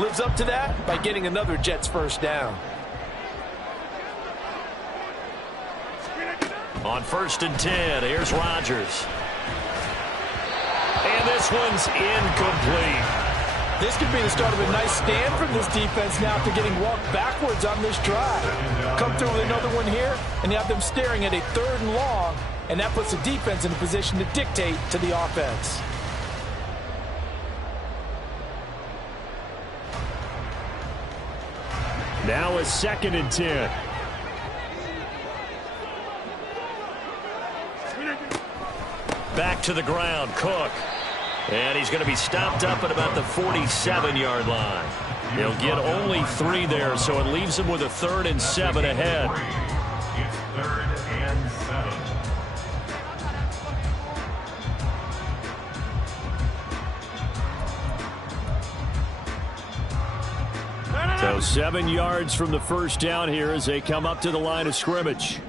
lives up to that by getting another Jets first down. On 1st and 10, here's Rodgers. And this one's incomplete. This could be the start of a nice stand from this defense now after getting walked backwards on this drive. Come through with another one here, and you have them staring at a 3rd and long, and that puts the defense in a position to dictate to the offense. Now a 2nd and 10. Back to the ground, Cook. And he's going to be stopped up at about the 47-yard line. He'll get only 3 there, so it leaves him with a 3rd and 7 ahead. It's 3rd and 7. So 7 yards from the first down here as they come up to the line of scrimmage.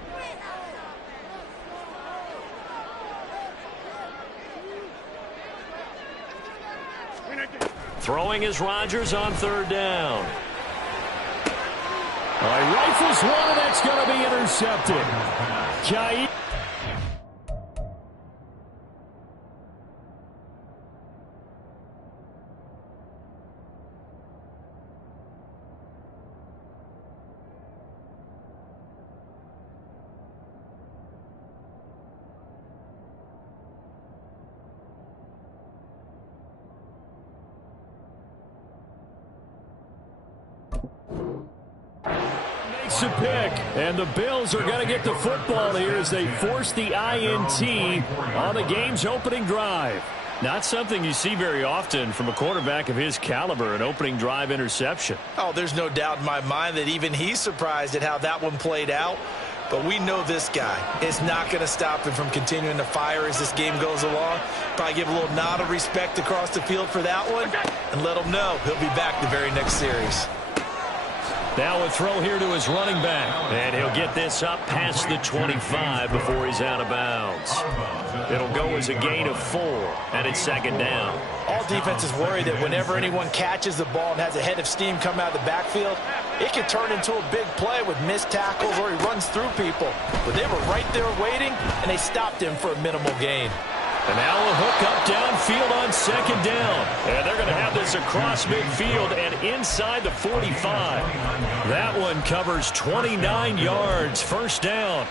Throwing is Rodgers on 3rd down. All right, rifles one, and that's going to be intercepted. A pick, and the Bills are going to get the football here as they force the INT on the game's opening drive. Not something you see very often from a quarterback of his caliber, an opening drive interception. Oh, there's no doubt in my mind that even he's surprised at how that one played out. But we know this guy is not going to stop him from continuing to fire as this game goes along. Probably give a little nod of respect across the field for that one and let him know he'll be back the very next series. Now a throw here to his running back. And he'll get this up past the 25 before he's out of bounds. It'll go as a gain of 4, and it's 2nd down. All defenses worry that whenever anyone catches the ball and has a head of steam come out of the backfield, it can turn into a big play with missed tackles or he runs through people. But they were right there waiting, and they stopped him for a minimal gain. And now a hook up downfield on 2nd down. And they're going to have this across midfield and inside the 45. That one covers 29 yards, 1st down.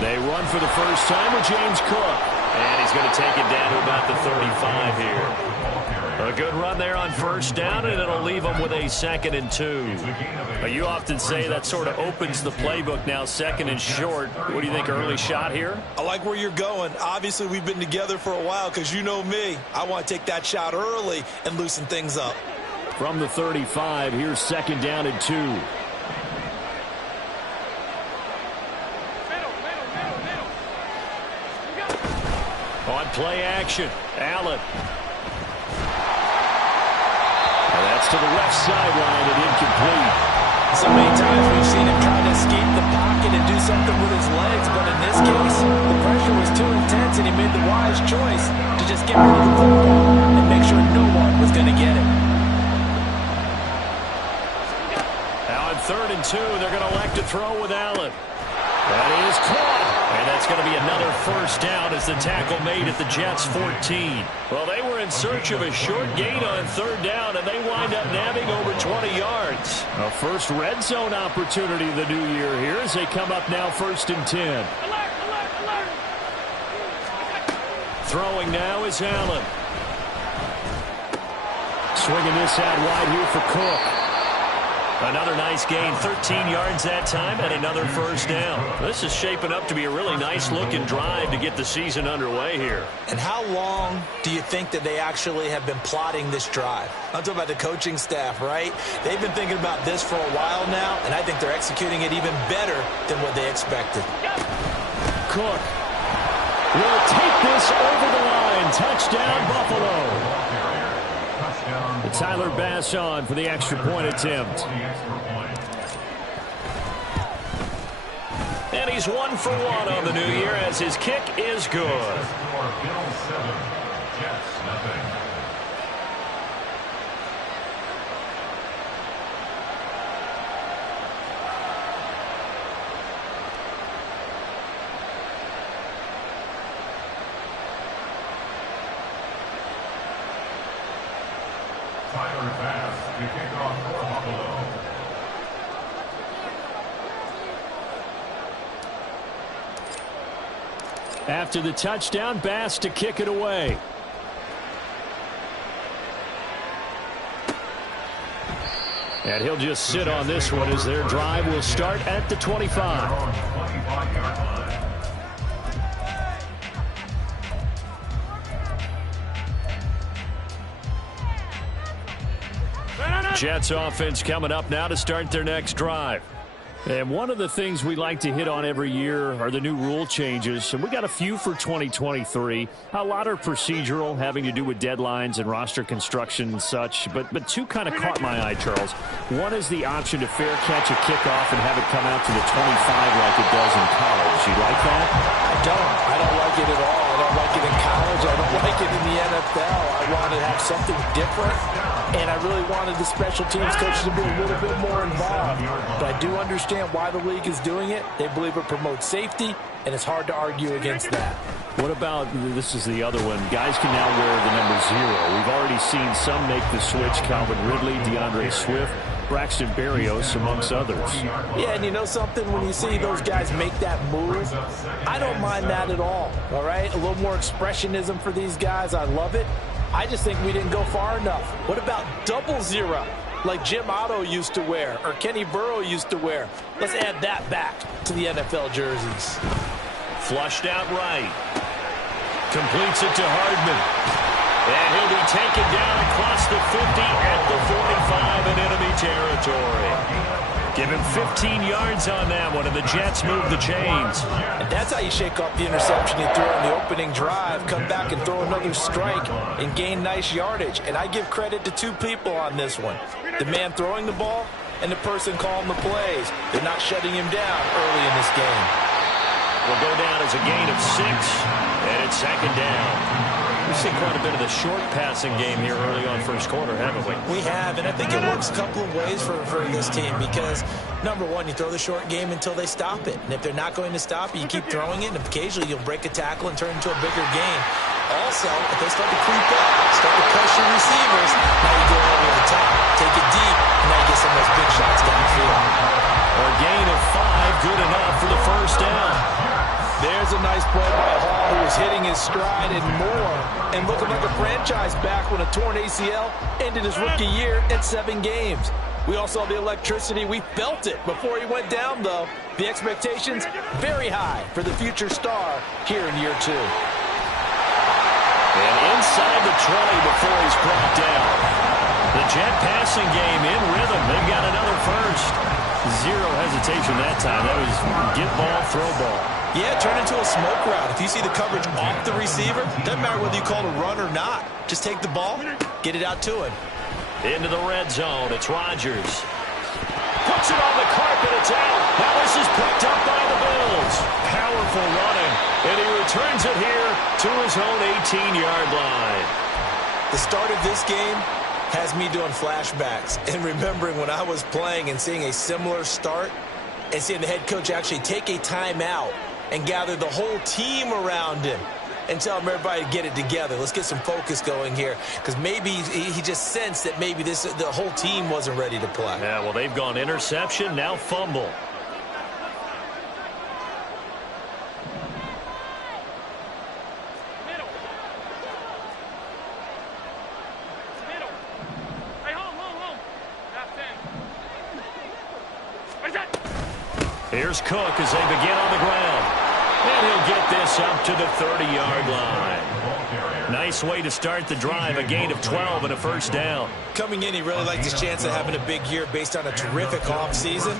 They run for the first time with James Cook. And he's going to take it down to about the 35 here. A good run there on 1st down, and it'll leave him with a 2nd and 2. You often say that sort of opens the playbook now, 2nd and short. What do you think, early shot here? I like where you're going. Obviously, we've been together for a while because you know me. I want to take that shot early and loosen things up. From the 35, here's 2nd down and 2. On play action, Allen. And that's to the left sideline and incomplete. So many times we've seen him try to escape the pocket and do something with his legs, but in this case, the pressure was too intense and he made the wise choice to just get rid of the football and make sure no one was going to get it. Now on 3rd and 2, they're going to elect to throw with Allen. That is caught. And that's going to be another 1st down as the tackle made at the Jets' 14. Well, they were in search of a short gain on 3rd down, and they wind up nabbing over 20 yards. A first red zone opportunity the new year here as they come up now 1st and 10. Alert, alert, alert. Throwing now is Allen. Swinging this out wide here for Cook. Another nice gain, 13 yards that time, and another 1st down. This is shaping up to be a really nice-looking drive to get the season underway here. And how long do you think that they actually have been plotting this drive? I'm talking about the coaching staff, right? They've been thinking about this for a while now, and I think they're executing it even better than what they expected. Cook will take this over the line. Touchdown, Buffalo. Tyler Bass on for the extra point attempt. And he's 1 for 1 on the new year as his kick is good. After the touchdown, Bass to kick it away. And he'll just sit on this one as their drive will start at the 25. Jets offense coming up now to start their next drive. And one of the things we like to hit on every year are the new rule changes. And we got a few for 2023. A lot are procedural, having to do with deadlines and roster construction and such. But two kind of caught my eye, Charles. One is the option to fair catch a kickoff and have it come out to the 25 like it does in college. You like that? I don't like it at all. I don't like it in college. I don't like it in the NFL. I want to have something different. And I really wanted the special teams coaches to be a little bit more involved. But I do understand why the league is doing it. They believe it promotes safety, and it's hard to argue against that. What about, this is the other one, guys can now wear the number 0. We've already seen some make the switch. Calvin Ridley, DeAndre Swift, Braxton Berrios, amongst others. Yeah, and you know something? When you see those guys make that move, I don't mind that at all right? A little more expressionism for these guys. I love it. I just think we didn't go far enough. What about 00, like Jim Otto used to wear or Kenny Burrow used to wear? Let's add that back to the NFL jerseys. Flushed out right. Completes it to Hardman. And he'll be taken down across the 50 at the 45 in enemy territory. Give him 15 yards on that one, and the Jets move the chains. And that's how you shake off the interception you threw on the opening drive, come back and throw another strike and gain nice yardage. And I give credit to two people on this one. The man throwing the ball and the person calling the plays. They're not shutting him down early in this game. Will go down as a gain of 6, and it's 2nd down. We've seen quite a bit of the short passing game here early on first quarter, haven't we? We have, and I think it works a couple of ways for this team because, number one, you throw the short game until they stop it. And if they're not going to stop it, you keep throwing it, and occasionally you'll break a tackle and turn it into a bigger game. Also, if they start to creep up, start to pressure receivers, now you go over the top, take it deep, and now you get some of those big shots downfield. A gain of 5, good enough for the first down. There's a nice play by Hall, who was hitting his stride and more, and looking like a franchise back when a torn ACL ended his rookie year at 7 games. We all saw the electricity. We felt it before he went down, though. The expectations very high for the future star here in year 2. And inside the 20 before he's brought down. The Jet passing game in rhythm. They've got another first. 0 hesitation that time. That was get ball, throw ball. Yeah, turn into a smoke route. If you see the coverage off the receiver, doesn't matter whether you call it a run or not. Just take the ball, get it out to him. Into the red zone, it's Rodgers. Puts it on the carpet, it's out. Now this is picked up by the Bills. Powerful running, and he returns it here to his own 18-yard line. The start of this game has me doing flashbacks and remembering when I was playing and seeing a similar start and seeing the head coach actually take a timeout and gather the whole team around him and tell him everybody to get it together. Let's get some focus going here because maybe he just sensed that maybe the whole team wasn't ready to play. Yeah, well, they've gone interception, now fumble. Here's Cook as they begin on the ground. And he'll get this up to the 30-yard line. Nice way to start the drive, a gain of 12 and a first down. Coming in, he really liked his chance of having a big year based on a terrific offseason.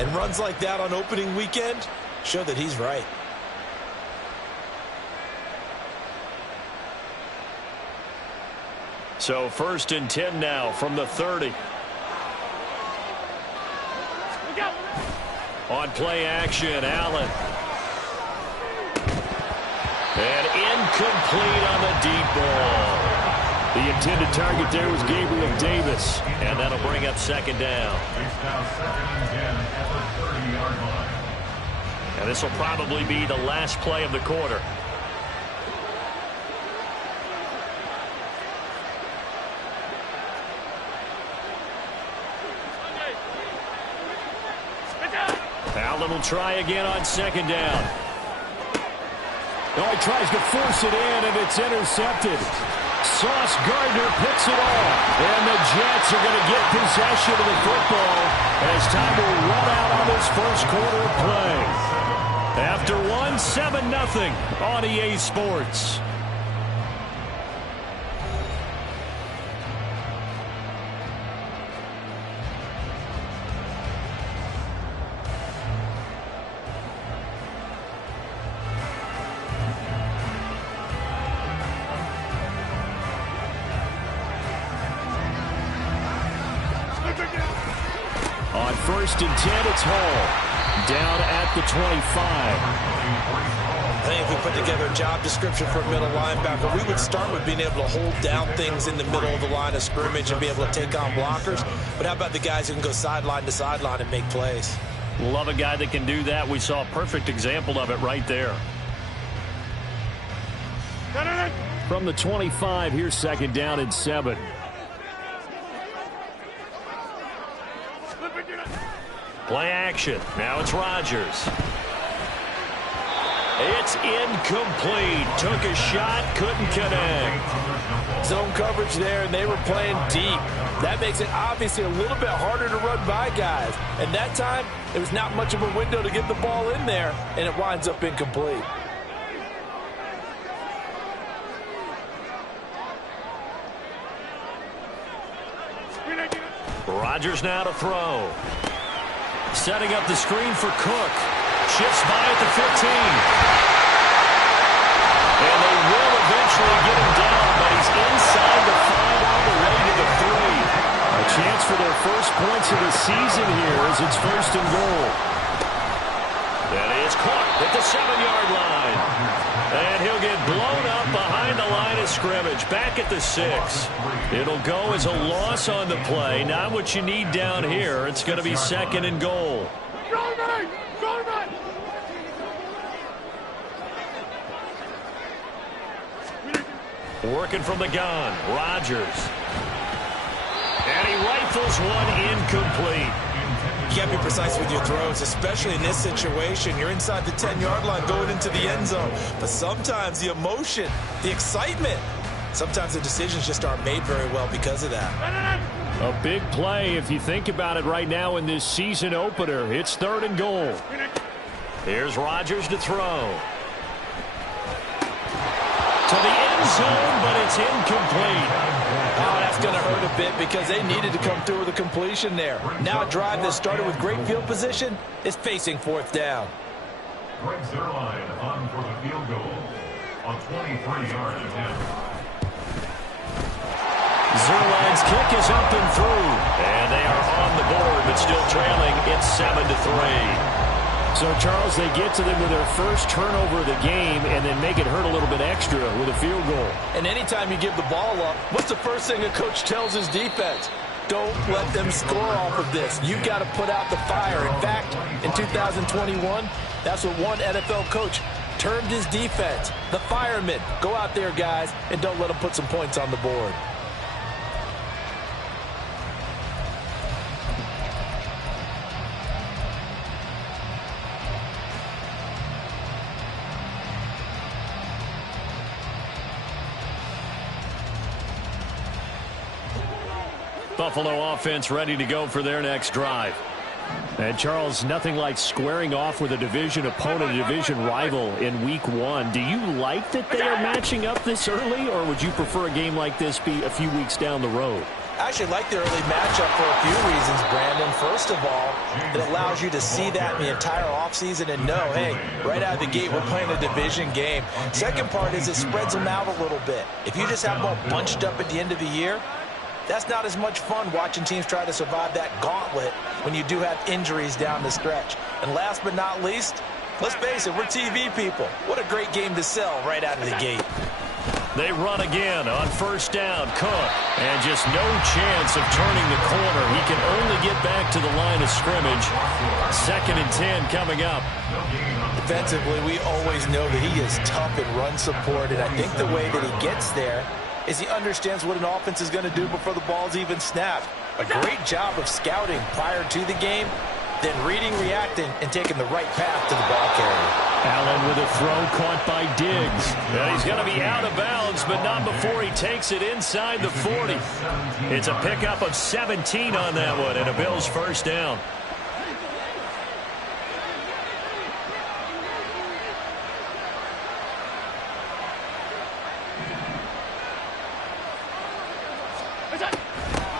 And runs like that on opening weekend show that he's right. So 1st and 10 now from the 30. On play action, Allen And incomplete on the deep ball. The intended target there was Gabriel Davis. And that'll bring up second down. It's now 2nd and 10 at the 30-yard line. And this will probably be the last play of the quarter. Allen will try again on second down. Oh, he tries to force it in, and it's intercepted. Sauce Gardner picks it off. And the Jets are going to get possession of the football as time will run out on this first quarter of play. After one, 7-0 on EA Sports. On 1st and 10, it's Hall. Down at the 25. I think if we put together a job description for a middle linebacker, we would start with being able to hold down things in the middle of the line of scrimmage and be able to take on blockers. But how about the guys who can go sideline to sideline and make plays? Love a guy that can do that. We saw a perfect example of it right there. From the 25, here's 2nd down and 7. Play action. Now it's Rodgers. It's incomplete. Took a shot, couldn't connect. Zone coverage there, and they were playing deep. That makes it obviously a little bit harder to run by guys. And that time, there was not much of a window to get the ball in there, and it winds up incomplete. Rodgers now to throw. Setting up the screen for Cook. Shifts by at the 15. And they will eventually get him down, but he's inside the 5 all the way to the 3. A chance for their first points of the season here as it's 1st and goal. That is Cook at the 7-yard line. And he'll get blown up behind the line of scrimmage. Back at the 6. It'll go as a loss on the play. Not what you need down here. It's going to be 2nd and goal. Working from the gun. Rodgers. And he rifles one incomplete. You got to be precise with your throws, especially in this situation. You're inside the 10-yard line going into the end zone. But sometimes the emotion, the excitement, sometimes the decisions just aren't made very well because of that. A big play if you think about it right now in this season opener. It's 3rd and goal. Here's Rodgers to throw. To the end zone, but it's incomplete. Oh, that's going to hurt a bit because they needed to come through with a completion there. Now a drive that started with great field position is facing 4th down. Greg Zerline on for the field goal on 23-yard attempt. Zerline's kick is up and through. And they are on the board, but still trailing. It's 7-3. So, Charles, they get to them with their first turnover of the game and then make it hurt a little bit extra with a field goal. And anytime you give the ball up, what's the first thing a coach tells his defense? Don't let them score off of this. You've got to put out the fire. In fact, in 2021, that's what one NFL coach termed his defense. The firemen. Go out there, guys, and don't let them put some points on the board. Buffalo offense ready to go for their next drive. And, Charles, nothing like squaring off with a division opponent, a division rival in Week 1. Do you like that they are matching up this early, or would you prefer a game like this be a few weeks down the road? I actually like the early matchup for a few reasons, Brandon. First of all, it allows you to see that in the entire offseason and know, hey, right out of the gate, we're playing a division game. Second part is it spreads them out a little bit. If you just have them all bunched up at the end of the year, that's not as much fun watching teams try to survive that gauntlet when you do have injuries down the stretch. And last but not least, Let's face it, we're TV people. What a great game to sell right out of the gate. They run again on first down. Cook. And just no chance of turning the corner. He can only get back to the line of scrimmage. 2nd and 10 coming up. Defensively, we always know that he is tough in run support, and I think the way that he gets there is he understands what an offense is going to do before the ball's even snapped. A great job of scouting prior to the game, then reading, reacting, and taking the right path to the ball carrier. Allen with a throw caught by Diggs. And he's going to be out of bounds, but not before he takes it inside the 40. It's a pickup of 17 on that one, and a Bills first down.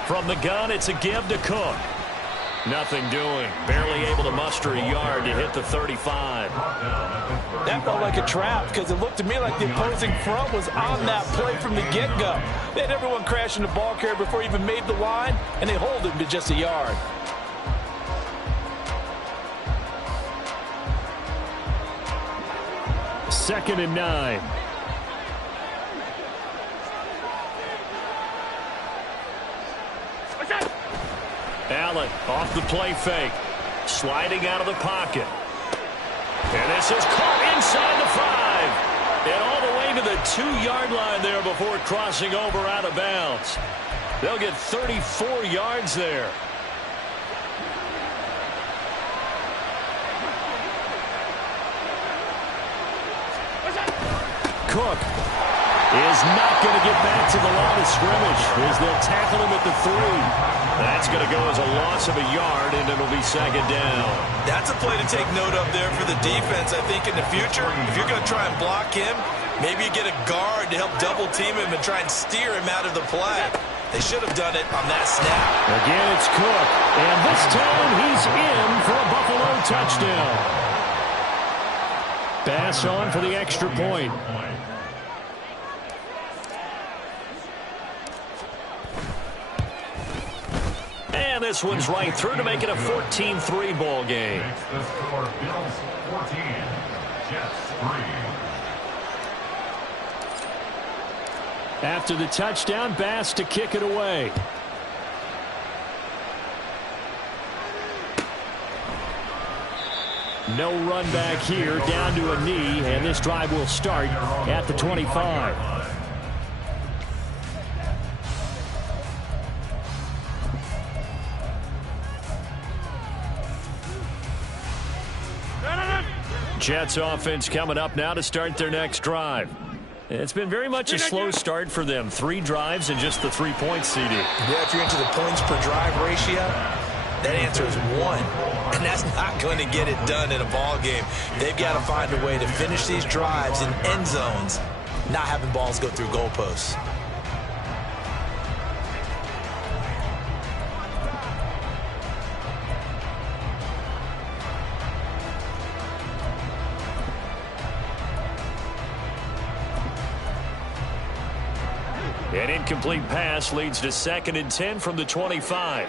From the gun, it's a give to Cook. Nothing doing. Barely able to muster a yard to hit the 35. That felt like a trap because it looked to me like the opposing front was on that play from the get-go. They had everyone crashing the ball carrier before he even made the line, and they hold him to just a yard. Second and 9. Allen off the play fake. Sliding out of the pocket. And this is caught inside the 5. And all the way to the 2-yard line there before crossing over out of bounds. They'll get 34 yards there. Cook is not going to get back to the line of scrimmage as they'll tackle him at the 3. That's going to go as a loss of a yard, and it'll be 2nd down. That's a play to take note of there for the defense. I think in the future, if you're going to try and block him, maybe you get a guard to help double team him and try and steer him out of the play. They should have done it on that snap. Again, it's Cook. And this time he's in for a Buffalo touchdown. Pass on for the extra point. And this one's right through to make it a 14-3 ball game. The score, Bills 14, Jets 3. After the touchdown, Bass to kick it away. No run back here, down to a knee, and this drive will start at the 25. Jets offense coming up now to start their next drive. It's been very much a slow start for them. 3 drives and just the 3 points, CD. Yeah, if you're into the points per drive ratio, that answer is 1. And that's not going to get it done in a ball game. They've got to find a way to finish these drives in end zones, not having balls go through goalposts. An incomplete pass leads to 2nd and 10 from the 25.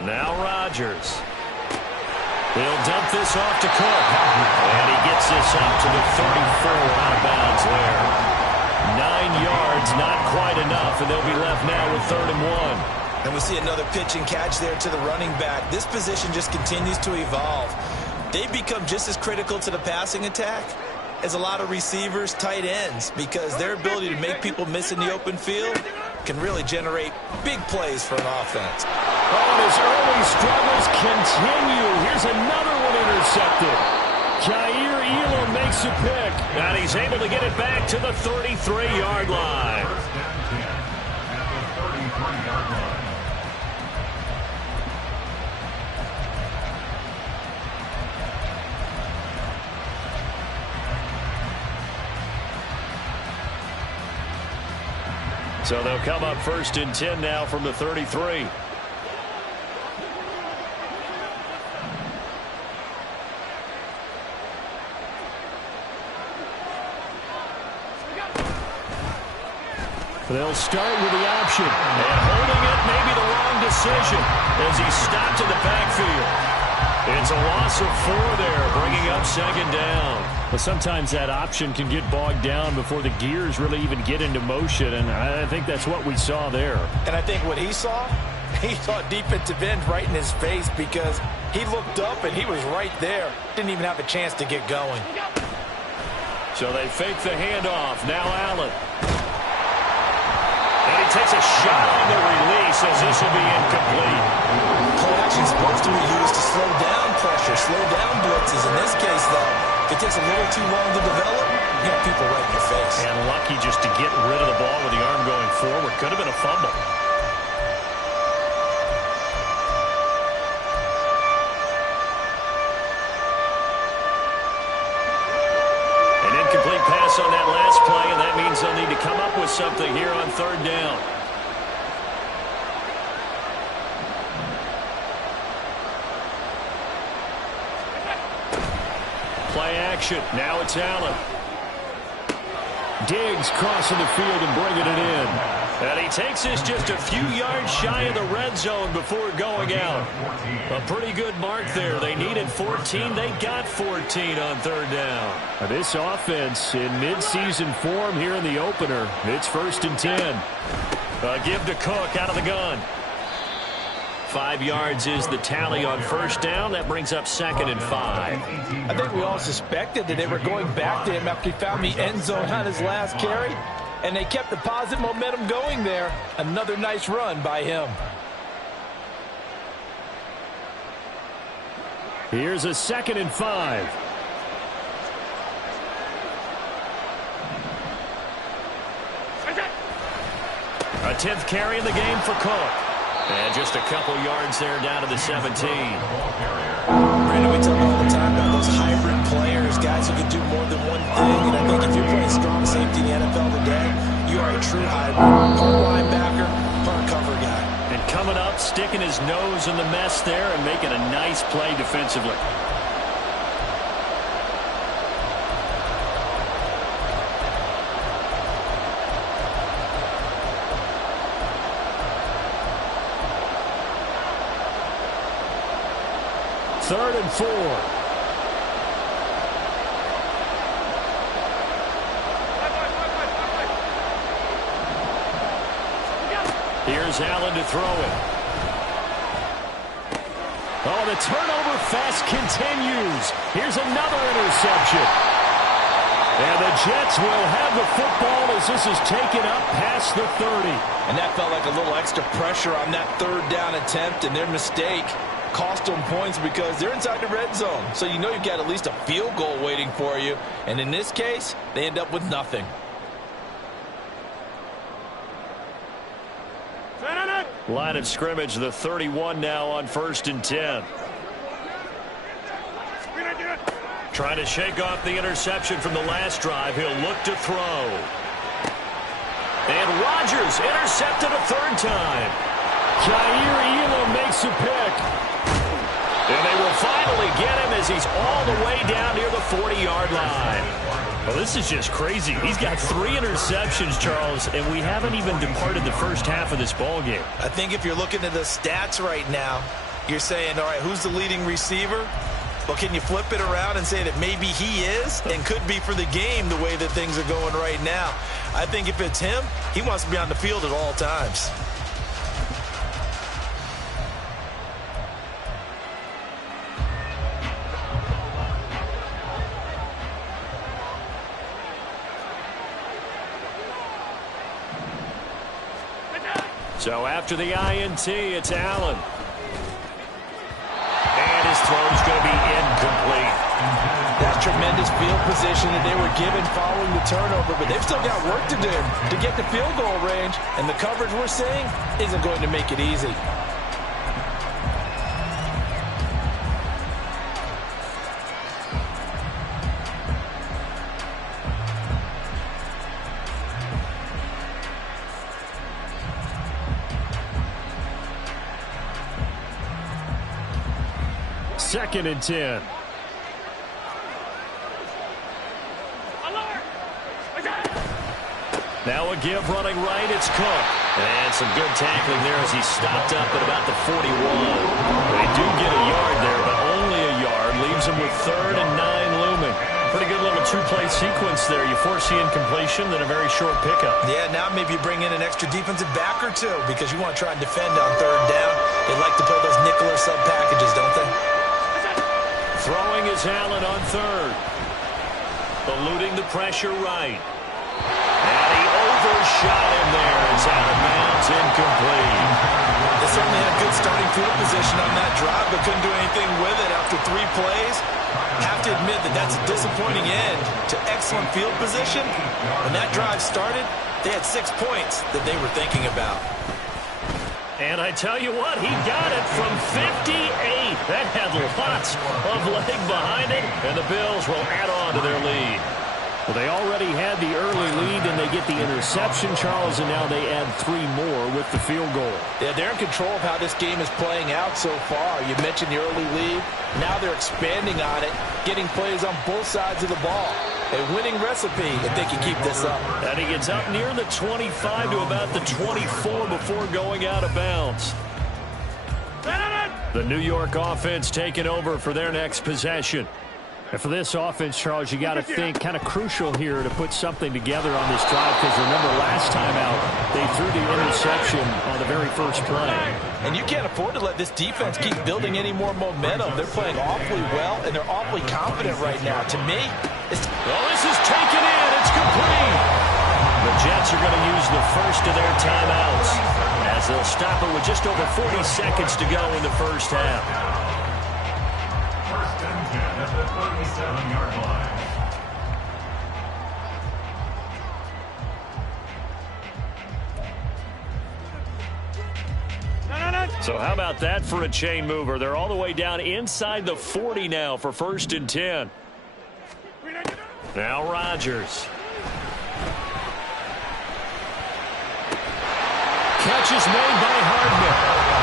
Now Rodgers. He'll dump this off to Cook. And he gets this up to the 34 out of bounds there. 9 yards, not quite enough, and they'll be left now with 3rd and 1. And we see another pitch and catch there to the running back. This position just continues to evolve. They've become just as critical to the passing attack as a lot of receivers, tight ends, because their ability to make people miss in the open field can really generate big plays for an offense. Oh, and his early struggles continue. Here's another one intercepted. Jair Elam makes a pick. And he's able to get it back to the 33-yard line. So they'll come up 1st and 10 now from the 33. They'll start with the option. And holding it, maybe the wrong decision as he stopped in the backfield. It's a loss of 4 there, bringing up 2nd down. But sometimes that option can get bogged down before the gears really even get into motion, and I think that's what we saw there. And I think what he saw defensive end right in his face because he looked up and he was right there. Didn't even have a chance to get going. So they fake the handoff. Now Allen. And he takes a shot on the release as this will be incomplete. Play action is supposed to be used to slow down pressure, slow down blitzes. In this case, though, if it takes a little too long to develop, you got people right in your face. And lucky just to get rid of the ball with the arm going forward. Could have been a fumble. An incomplete pass on that last play, and that means they'll need to come up with something here on 3rd down. Play action. Now it's Allen. Diggs crossing the field and bringing it in. And he takes this just a few yards shy of the red zone before going out. A pretty good mark there. They needed 14. They got 14 on 3rd down. This offense in midseason form here in the opener. It's 1st and 10. Give to Cook out of the gun. 5 yards is the tally on 1st down. That brings up 2nd and 5. I think we all suspected that they were going back to him after he found the end zone on his last carry, and they kept the positive momentum going there. Another nice run by him. Here's a 2nd and 5. A 10th carry in the game for Cook. And just a couple yards there down to the 17. Brandon, we talk all the time about those hybrid players, guys who can do more than one thing. And I think if you're playing strong safety in the NFL today, you are a true hybrid. Part linebacker, part cover guy. And coming up, sticking his nose in the mess there and making a nice play defensively. Third and 4. Here's Allen to throw it. Oh, the turnover fest continues. Here's another interception. And the Jets will have the football as this is taken up past the 30. And that felt like a little extra pressure on that 3rd down attempt, and their mistake cost them points because they're inside the red zone. So you know you've got at least a field goal waiting for you. And in this case, they end up with nothing. Line of scrimmage, the 31 now on 1st and 10. Trying to shake off the interception from the last drive. He'll look to throw. And Rodgers intercepted a 3rd time. Jair Elam makes a pick. And they will finally get him as he's all the way down near the 40-yard line. Well, this is just crazy. He's got 3 interceptions, Charles, and we haven't even departed the first half of this ball game. I think if you're looking at the stats right now, you're saying, all right, who's the leading receiver? Well, can you flip it around and say that maybe he is and could be for the game the way that things are going right now? I think if it's him, he wants to be on the field at all times. So after the INT, it's Allen. And his throw's going to be incomplete. That's tremendous field position that they were given following the turnover, but they've still got work to do to get the field goal range, and the coverage we're seeing isn't going to make it easy. Second and 10. Now a give running right. It's Cook. And some good tackling there as he stopped up at about the 41. They do get a yard there, but only a yard. Leaves him with 3rd and 9 looming. Pretty good little two-play sequence there. You force the incompletion, then a very short pickup. Yeah, now maybe you bring in an extra defensive back or two because you want to try and defend on 3rd down. They like to play those nickel or sub packages, don't they? Throwing is Allen on 3rd. Eluding the pressure right. And he overshot him there. It's out of bounds, incomplete. They certainly had good starting field position on that drive, but couldn't do anything with it after 3 plays. Have to admit that that's a disappointing end to excellent field position. When that drive started, they had 6 points that they were thinking about. And I tell you what, he got it from 58. That had lots of leg behind it, and the Bills will add on to their lead. Well, they already had the early lead, and they get the interception, Charles, and now they add 3 more with the field goal. Yeah, they're in control of how this game is playing out so far. You mentioned the early lead. Now they're expanding on it, getting plays on both sides of the ball. A winning recipe if they can keep this up. And he gets up near the 25 to about the 24 before going out of bounds. The New York offense taking over for their next possession. And for this offense, Charles, you got to think kind of crucial here to put something together on this drive because remember last time out, they threw the interception on the very first play. And you can't afford to let this defense keep building any more momentum. They're playing awfully well, and they're awfully confident right now. To me, well, this is taken in. It's complete. The Jets are going to use the first of their timeouts as they'll stop it with just over 40 seconds to go in the first half. 1st and 10 at the 37-yard line. So how about that for a chain mover? They're all the way down inside the 40 now for 1st and 10. Now Rodgers. Catch is made by Hardman.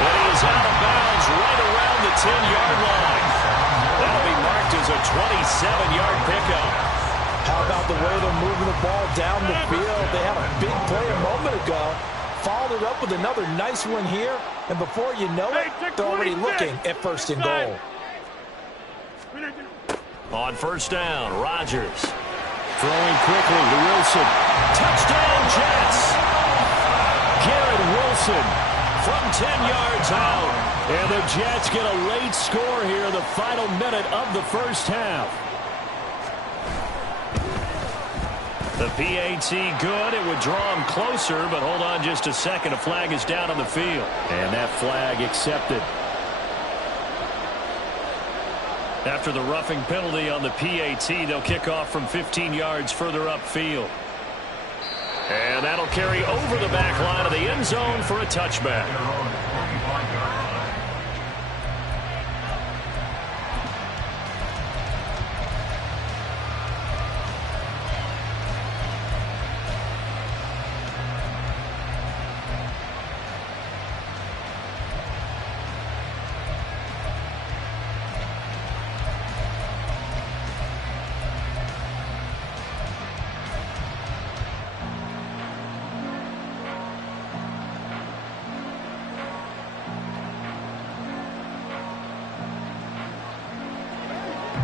And he is out of bounds right around the 10-yard line. That'll be marked as a 27-yard pickup. how about the way they're moving the ball down the field? They had a big play a moment ago. Followed it up with another nice one here. And before you know it, they're already looking at 1st and goal. On 1st down, Rodgers. Throwing quickly to Wilson. Touchdown, Jets. Garrett Wilson from 10 yards out. And the Jets get a late score here, the final minute of the first half. The PAT good. It would draw him closer, but hold on just a second. A flag is down on the field. And that flag accepted. After the roughing penalty on the PAT, they'll kick off from 15 yards further upfield. And that'll carry over the back line of the end zone for a touchback.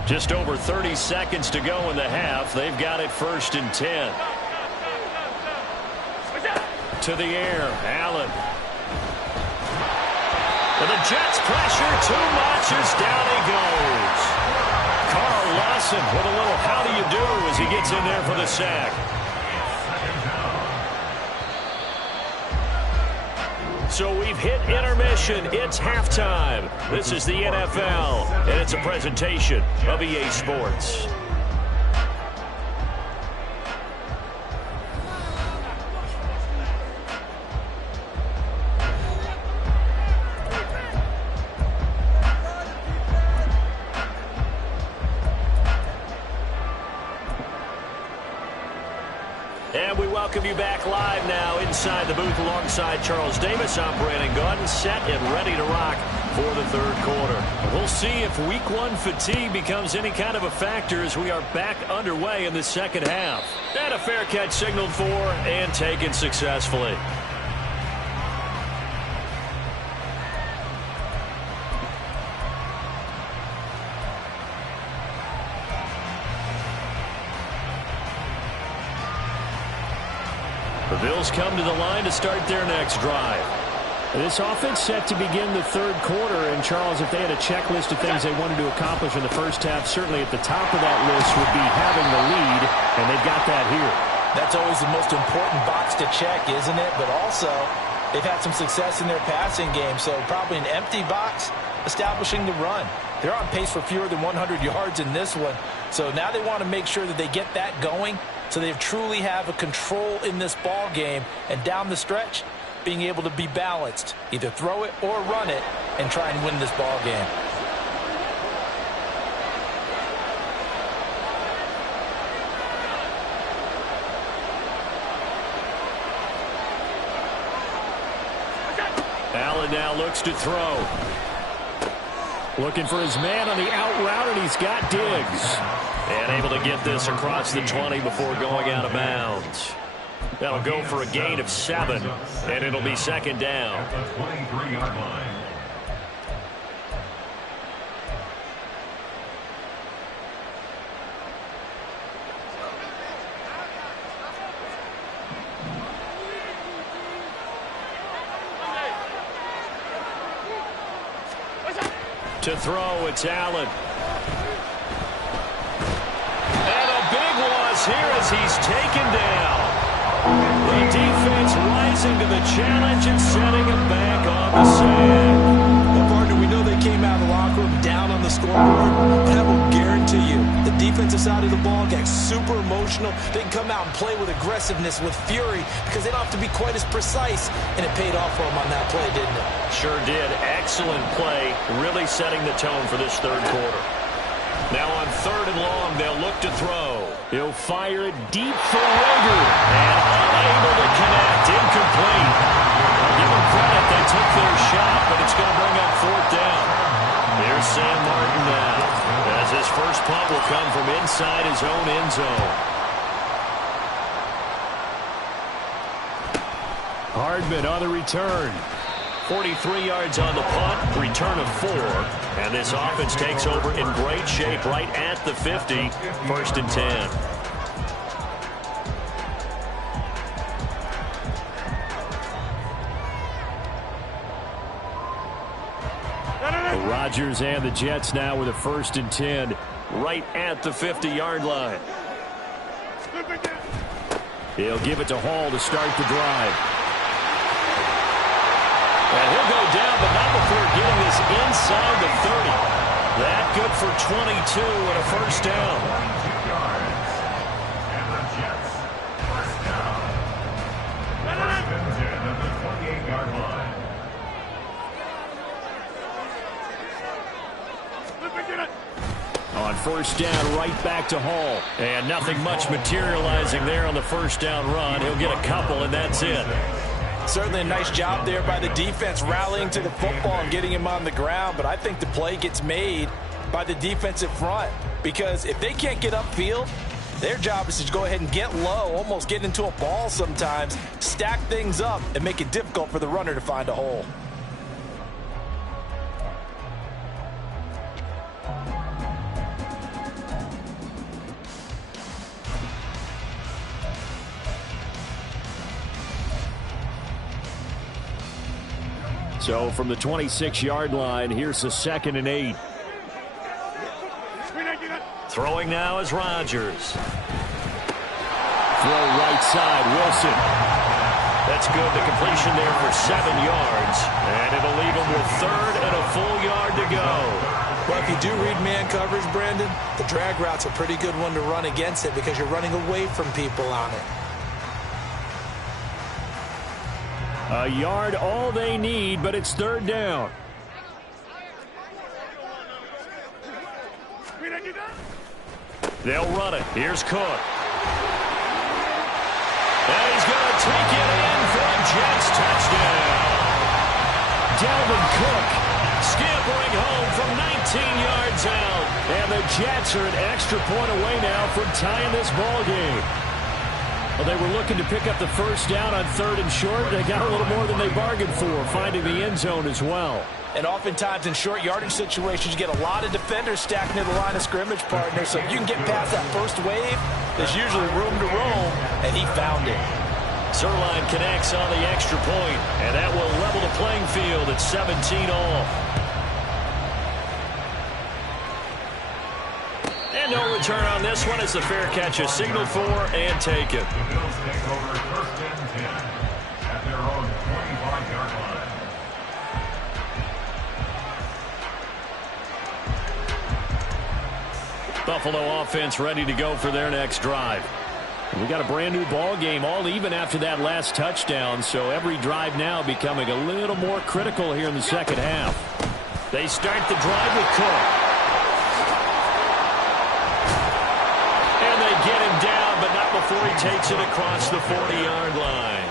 Just over 30 seconds to go in the half. They've got it 1st and 10. To the air, Allen. And the Jets pressure too much as down he goes. Carl Lawson with a little how do you do as he gets in there for the sack. So we've hit intermission. It's halftime. This is the NFL, and it's a presentation of EA Sports. And we welcome you back live now inside the booth alongside Charles Davis. I'm Brandon Gaudin, set and ready to rock for the third quarter. We'll see if week one fatigue becomes any kind of a factor as we are back underway in the second half. And a fair catch signaled for and taken successfully. The Bills come to the line to start their next drive. This offense set to begin the third quarter. And, Charles, if they had a checklist of things they wanted to accomplish in the first half, certainly at the top of that list would be having the lead, and they've got that here. That's always the most important box to check, isn't it? But also, they've had some success in their passing game, so probably an empty box establishing the run. They're on pace for fewer than 100 yards in this one, so now they want to make sure that they get that going so they truly have a control in this ball game, and down the stretch, being able to be balanced, either throw it or run it, and try and win this ball game. Allen now looks to throw. Looking for his man on the out route, and he's got Diggs. And able to get this across the 20 before going out of bounds. That'll go for a gain of 7, and it'll be second down. At the 23-yard line. To throw, it's Allen. And a big loss here as he's taken down. The defense rising to the challenge and setting him back on the sand. Well, partner, we know they came out of the locker room down on the scoreboard, but I will guarantee you the defensive side of the ball gets super emotional. They can come out and play with aggressiveness, with fury, because they don't have to be quite as precise, and it paid off for them on that play, didn't it? Sure did. Excellent play, really setting the tone for this third quarter. Now on 3rd and long, they'll look to throw. He'll fire it deep for Rager. And unable to connect. Incomplete. I'll give them credit. They took their shot, but it's going to bring up 4th down. Here's Sam Martin now, as his first punt will come from inside his own end zone. Hardman on the return. 43 yards on the punt, return of 4. And this offense takes over in great shape right at the 50, 1st and 10. Rodgers and the Jets now with a 1st and 10. Right at the 50-yard line. He'll give it to Hall to start the drive. And he'll go down, but not before getting this inside the 30. That good for 22 and a first down. 22 yards. And the Jets, first down. 1st and 10 at the 28-yard line. On 1st down, right back to Hall. And nothing much materializing there on the first down run. He'll get a couple, and that's it. Certainly a nice job there by the defense rallying to the football and getting him on the ground, but I think the play gets made by the defensive front, because if they can't get upfield, their job is to go ahead and get low, almost get into a ball sometimes, stack things up, and make it difficult for the runner to find a hole. So from the 26-yard line, here's the 2nd and 8. Throwing now is Rodgers. Throw right side, Wilson. That's good. The completion there for 7 yards. And it'll leave him with 3rd and a full yard to go. Well, if you do read man coverage, Brandon, the drag route's a pretty good one to run against it because you're running away from people on it. A yard all they need, but it's 3rd down. They'll run it. Here's Cook. And he's going to take it in for a Jets touchdown. Dalvin Cook. Skip The Jets are an extra point away now from tying this ball game. Well, they were looking to pick up the first down on 3rd and short. They got a little more than they bargained for, finding the end zone as well. And oftentimes in short yardage situations, you get a lot of defenders stacked near the line of scrimmage, partner. So if you can get past that first wave, there's usually room to roam, and he found it. Zerline connects on the extra point, and that will level the playing field at 17 all. And no return on this one as the fair catch is signaled for and taken. The Bills take over 1st and 10 at their own 25-yard line. Buffalo offense ready to go for their next drive. We got a brand new ball game, all even after that last touchdown, so every drive now becoming a little more critical here in the second half. They start the drive with Cook. And they get him down, but not before he takes it across the 40-yard line.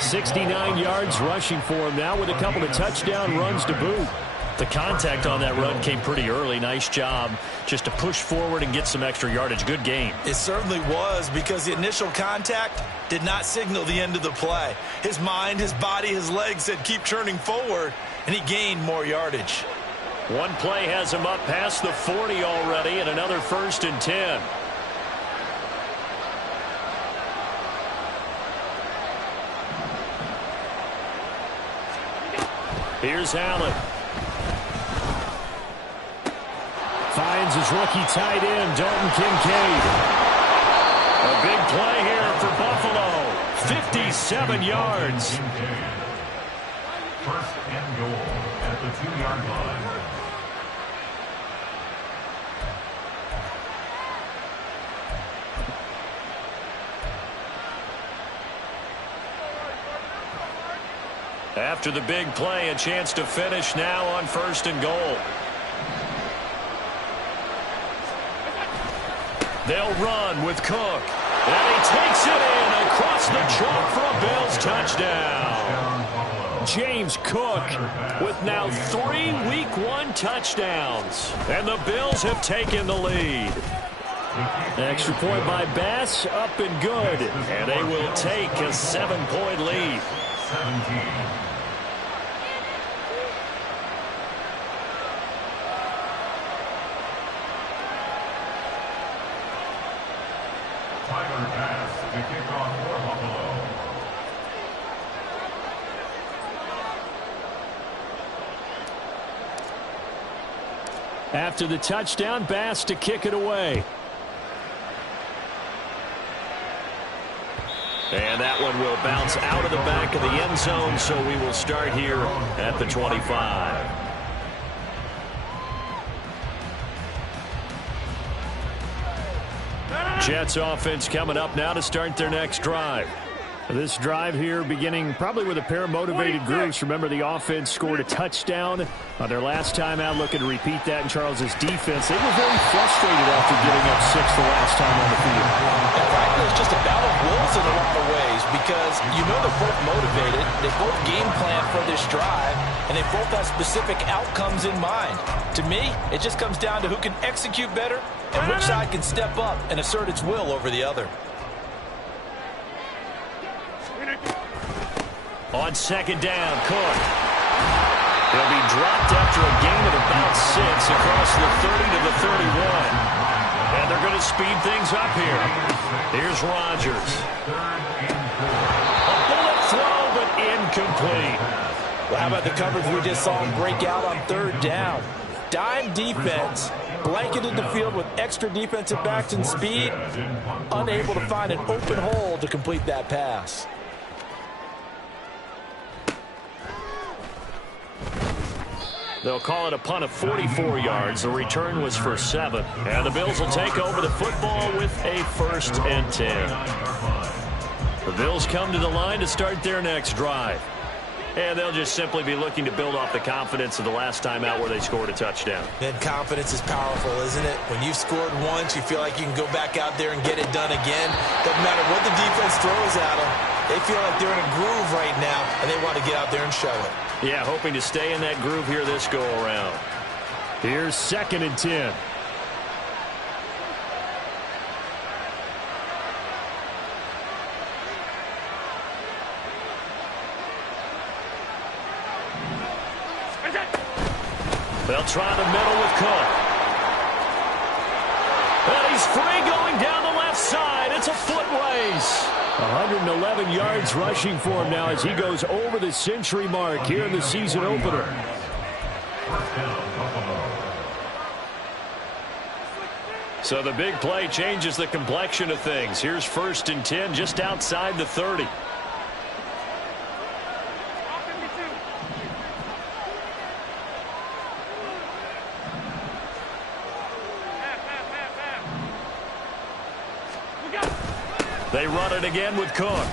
69 yards rushing for him now with a couple of touchdown runs to boot. The contact on that run came pretty early. Nice job just to push forward and get some extra yardage. Good game. It certainly was, because the initial contact did not signal the end of the play. His mind, his body, his legs said keep churning forward, and he gained more yardage. One play has him up past the 40 already, and another 1st and 10. Here's Allen. Finds his rookie tight end, Dalton Kincaid. A big play here for Buffalo. 57 yards. 1st and goal at the 2-yard line. After the big play, a chance to finish now on 1st and goal. They'll run with Cook. And he takes it in across the chalk for a Bills touchdown. James Cook with now 3 Week 1 touchdowns. And the Bills have taken the lead. Extra point by Bass, up and good. And they will take a 7-point lead. 17. Tyler Bass to kick off for Buffalo. After the touchdown, Bass to kick it away. And that one will bounce out of the back of the end zone, so we will start here at the 25. Jets offense coming up now to start their next drive. This drive here beginning probably with a pair of motivated groups. Remember, the offense scored a touchdown on their last time out, looking to repeat that in Charles's defense. They were very frustrated after getting up 6 the last time on the field. And frankly, it's just a battle of wills in a lot of ways, because you know they're both motivated, they both game plan for this drive, and they both have specific outcomes in mind. To me, it just comes down to who can execute better and which side can step up and assert its will over the other. On 2nd down, Cook. He'll be dropped after a gain of about 6 across the 30 to the 31. And they're going to speed things up here. Here's Rodgers. A bullet throw, but incomplete. Well, how about the coverage we just saw him break out on 3rd down? Dime defense, blanketed the field with extra defensive backs and speed, unable to find an open hole to complete that pass. They'll call it a punt of 44 yards. The return was for 7. And the Bills will take over the football with a 1st and 10. The Bills come to the line to start their next drive. And they'll just simply be looking to build off the confidence of the last time out where they scored a touchdown. Then confidence is powerful, isn't it? When you've scored once, you feel like you can go back out there and get it done again. Doesn't matter what the defense throws at them. They feel like they're in a groove right now, and they want to get out there and show it. Yeah, hoping to stay in that groove here this go-around. Here's 2nd and 10. They'll try the middle with Cook. And he's free going down the left side. It's a foot race. 111 yards rushing for him now as he goes over the century mark here in the season opener. So the big play changes the complexion of things. Here's 1st and 10 just outside the 30. They run it again with Cook.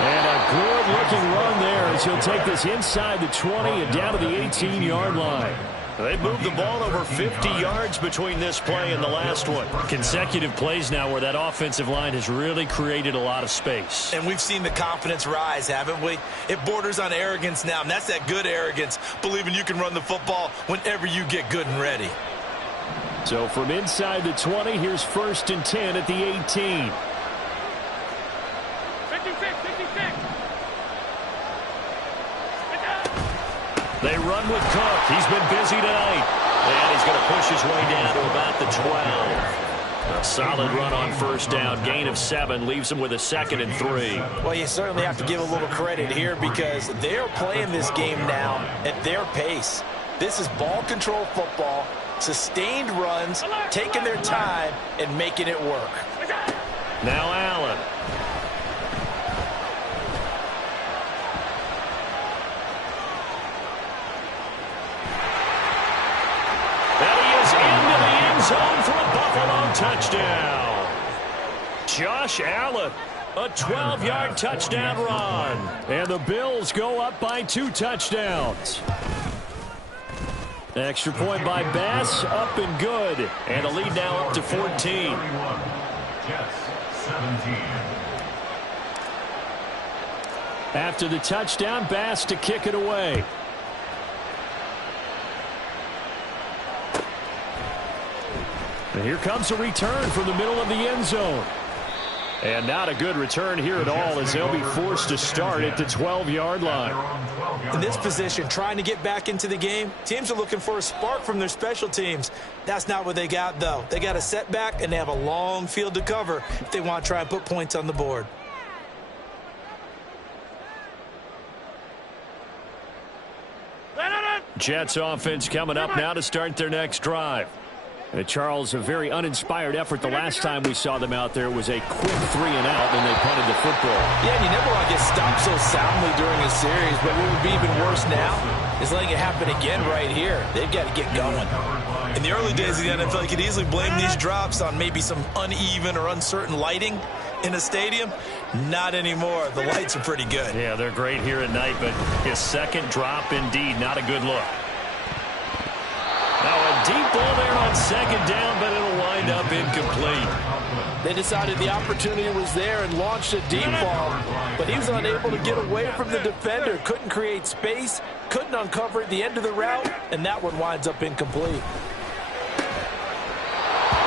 And a good-looking run there as he'll take this inside the 20 and down to the 18-yard line. They moved the ball over 50 yards between this play and the last one. Consecutive plays now where that offensive line has really created a lot of space. And we've seen the confidence rise, haven't we? It borders on arrogance now, and that's that good arrogance, believing you can run the football whenever you get good and ready. So from inside the 20, here's 1st and 10 at the 18. 56, 56. They run with Cook. He's been busy tonight. And he's going to push his way down to about the 12. A solid run on 1st down. Gain of 7 leaves him with a 2nd and 3. Well, you certainly have to give a little credit here because they're playing this game now at their pace. This is ball control football. Sustained runs, taking their time, and making it work. Now Allen. And he is into the end zone for a Buffalo touchdown. Josh Allen, a 12-yard touchdown run. And the Bills go up by 2 touchdowns. Extra point by Bass, up and good. And the lead now up to 14. 31, Jets 17. After the touchdown, Bass to kick it away. And here comes a return from the middle of the end zone. And not a good return here at all as they'll be forced to start at the 12-yard line. In this position, trying to get back into the game, teams are looking for a spark from their special teams. That's not what they got, though. They got a setback, and they have a long field to cover if they want to try and put points on the board. Jets offense coming up now to start their next drive. Charles, a very uninspired effort the last time we saw them out there was a quick 3 and out, and they punted the football. Yeah, and you never want to get stopped so soundly during a series, but what would be even worse now is letting it happen again right here. They've got to get going. In the early days of the NFL, you could easily blame these drops on maybe some uneven or uncertain lighting in a stadium. Not anymore. The lights are pretty good. Yeah, they're great here at night, but his second drop, indeed, not a good look. Now a deep ball there on 2nd down, but it'll wind up incomplete. They decided the opportunity was there and launched a deep ball, but he was unable to get away from the defender. Couldn't create space, couldn't uncover at the end of the route, and that one winds up incomplete.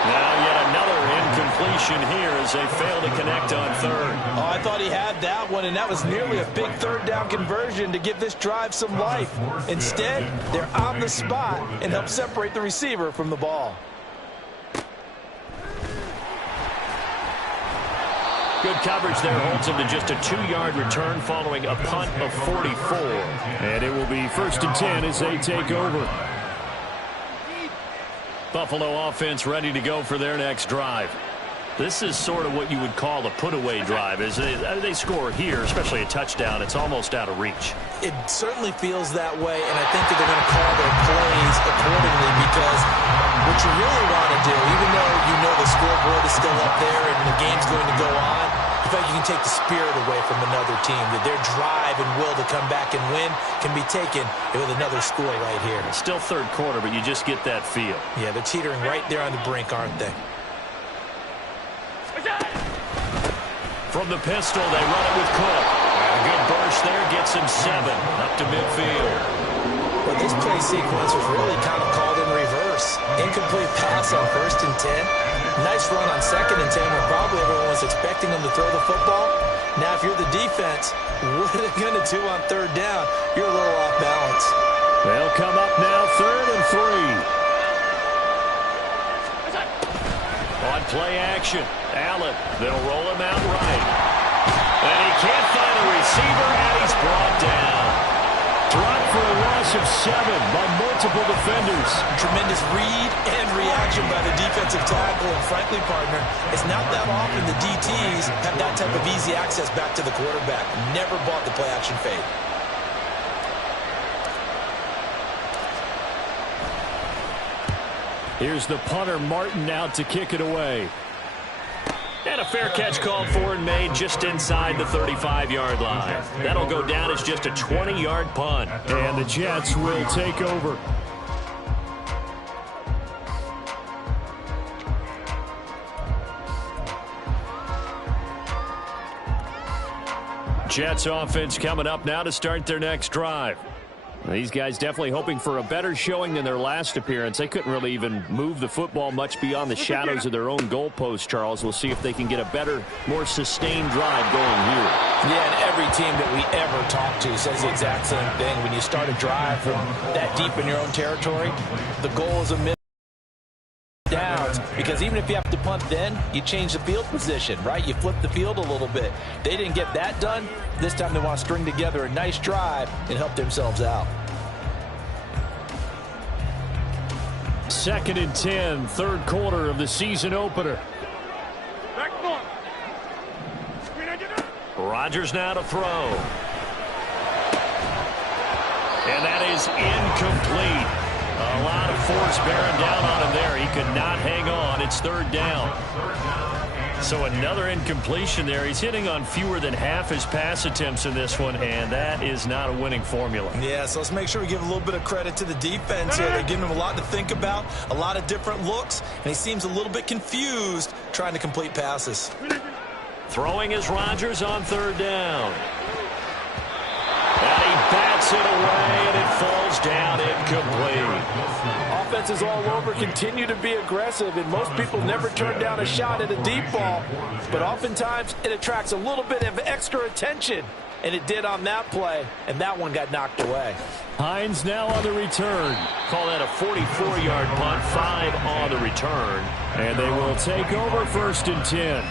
Now yet another incompletion here as they fail to connect on 3rd. Oh, I thought he had that one, and that was nearly a big 3rd down conversion to give this drive some life. Instead, they're on the spot and help separate the receiver from the ball. Good coverage there holds him to just a 2-yard return following a punt of 44. And it will be 1st and 10 as they take over. Buffalo offense ready to go for their next drive. This is sort of what you would call a put-away drive. As they score here, especially a touchdown, it's almost out of reach. It certainly feels that way, and I think that they're going to call their plays accordingly because what you really want to do, even though you know the scoreboard is still up there and the game's going to go on, in fact, you can take the spirit away from another team, that their drive and will to come back and win can be taken with another score right here. It's still 3rd quarter, but you just get that feel. Yeah, they're teetering right there on the brink, aren't they? From the pistol, they run it with Cook. A good burst there gets him 7 up to midfield. But this play sequence was really kind of called in reverse. Incomplete pass on 1st and 10. Nice run on 2nd and 10 where probably everyone was expecting them to throw the football. Now, if you're the defense, what are they going to do on 3rd down? You're a little off balance. They'll come up now 3rd and 3. On play action, Allen. They'll roll him out right. And he can't find a receiver, and he's brought down. Dropped for a loss of 7 by multiple defenders. Tremendous read and reaction by the defensive tackle. And frankly, partner, it's not that often the DTs have that type of easy access back to the quarterback. Never bought the play action fade. Here's the punter, Martin, out to kick it away. And a fair catch called for and made just inside the 35-yard line. That'll go down as just a 20-yard punt. And the Jets will take over. Jets offense coming up now to start their next drive. These guys definitely hoping for a better showing than their last appearance. They couldn't really even move the football much beyond the shadows of their own goalpost, Charles. We'll see if they can get a better, more sustained drive going here. Yeah, and every team that we ever talk to says the exact same thing. When you start a drive from that deep in your own territory, the goal is a minute downs, because even if you have to punt then, you change the field position, right? You flip the field a little bit. They didn't get that done. This time they want to string together a nice drive and help themselves out. 2nd and 10, 3rd quarter of the season opener. Rodgers now to throw. And that is incomplete. A lot of force bearing down on him there. He could not hang on. It's 3rd down. So another incompletion there. He's hitting on fewer than half his pass attempts in this one, and that is not a winning formula. Yeah, so let's make sure we give a little bit of credit to the defense here. They're giving him a lot to think about, a lot of different looks, and he seems a little bit confused trying to complete passes. Throwing is Rodgers on 3rd down. And he bats it away, and it falls down incomplete. Offenses all over continue to be aggressive, and most people never turn down a shot at a deep ball. But oftentimes, it attracts a little bit of extra attention, and it did on that play, and that one got knocked away. Hines now on the return. Call that a 44-yard punt, 5 on the return. And they will take over 1st and 10.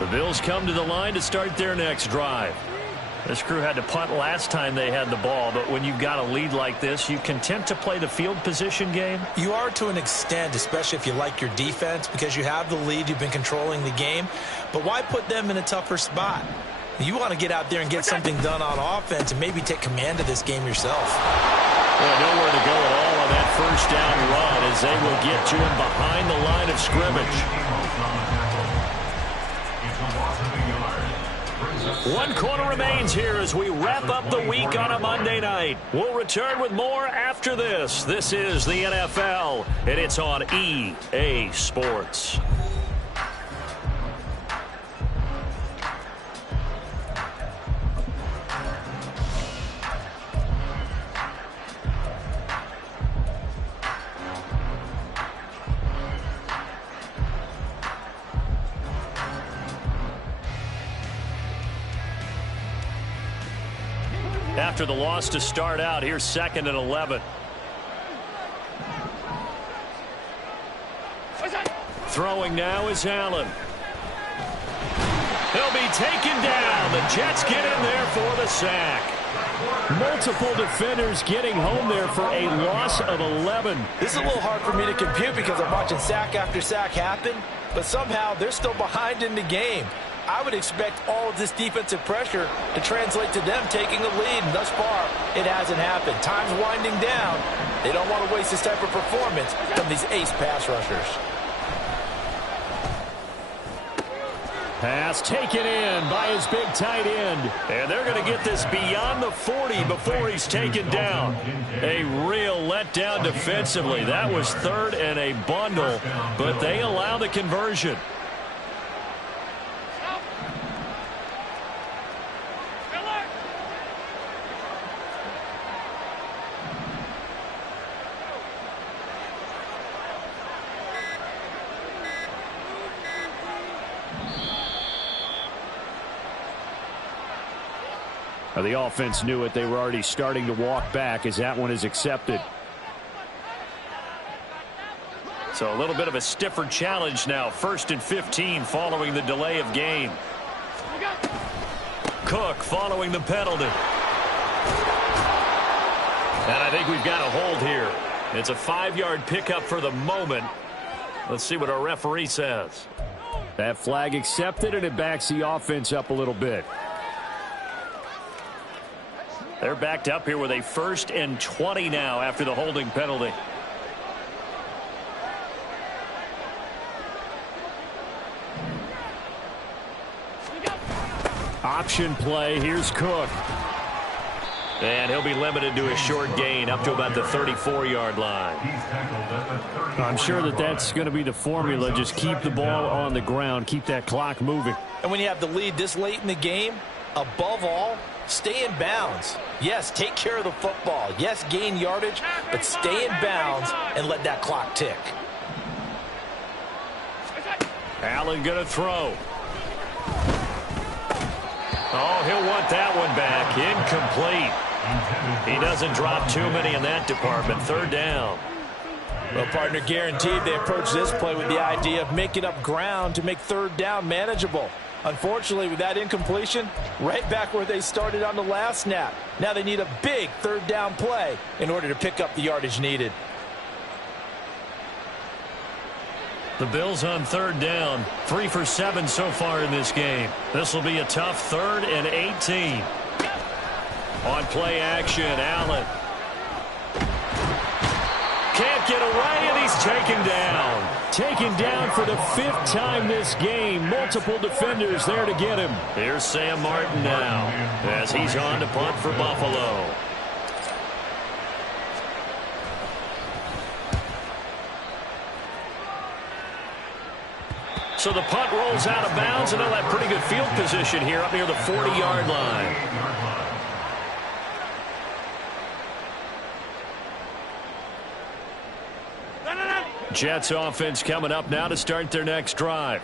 The Bills come to the line to start their next drive. This crew had to punt last time they had the ball, but when you've got a lead like this, you content to play the field position game? You are to an extent, especially if you like your defense, because you have the lead, you've been controlling the game. But why put them in a tougher spot? You want to get out there and get something done on offense and maybe take command of this game yourself. Well, nowhere to go at all on that 1st down run as they will get to him behind the line of scrimmage. 1 quarter remains here as we wrap up the week on a Monday night. We'll return with more after this. This is the NFL, and it's on EA Sports. After the loss to start out, here's 2nd and 11. Throwing now is Allen. He'll be taken down. The Jets get in there for the sack. Multiple defenders getting home there for a loss of 11. This is a little hard for me to compute because I'm watching sack after sack happen, but somehow they're still behind in the game. I would expect all of this defensive pressure to translate to them taking a lead, and thus far, it hasn't happened. Time's winding down. They don't want to waste this type of performance from these ace pass rushers. Pass taken in by his big tight end. And they're going to get this beyond the 40 before he's taken down. A real letdown defensively. That was 3rd and a bundle, but they allow the conversion. Now, the offense knew it. They were already starting to walk back as that one is accepted. So a little bit of a stiffer challenge now. 1st and 15 following the delay of game. Cook following the penalty. And I think we've got a hold here. It's a 5-yard pickup for the moment. Let's see what our referee says. That flag accepted, and it backs the offense up a little bit. They're backed up here with a 1st and 20 now after the holding penalty. Option play. Here's Cook. And he'll be limited to a short gain up to about the 34-yard line. I'm sure that that's going to be the formula. Just keep the ball on the ground. Keep that clock moving. And when you have the lead this late in the game, above all, stay in bounds. Yes, take care of the football. Yes, gain yardage, but stay in bounds and let that clock tick. Allen going to throw. Oh, he'll want that one back. Incomplete. He doesn't drop too many in that department. 3rd down. Well, partner, guaranteed they approach this play with the idea of making up ground to make 3rd down manageable. Unfortunately, with that incompletion, right back where they started on the last snap. Now they need a big 3rd down play in order to pick up the yardage needed. The Bills on 3rd down. 3 for 7 so far in this game. This will be a tough 3rd and 18. On play action, Allen. Can't get away, and he's taken down. Taken down for the 5th time this game. Multiple defenders there to get him. Here's Sam Martin now as he's on to punt for Buffalo. So the punt rolls out of bounds, and they'll have pretty good field position here up near the 40-yard line. Jets offense coming up now to start their next drive.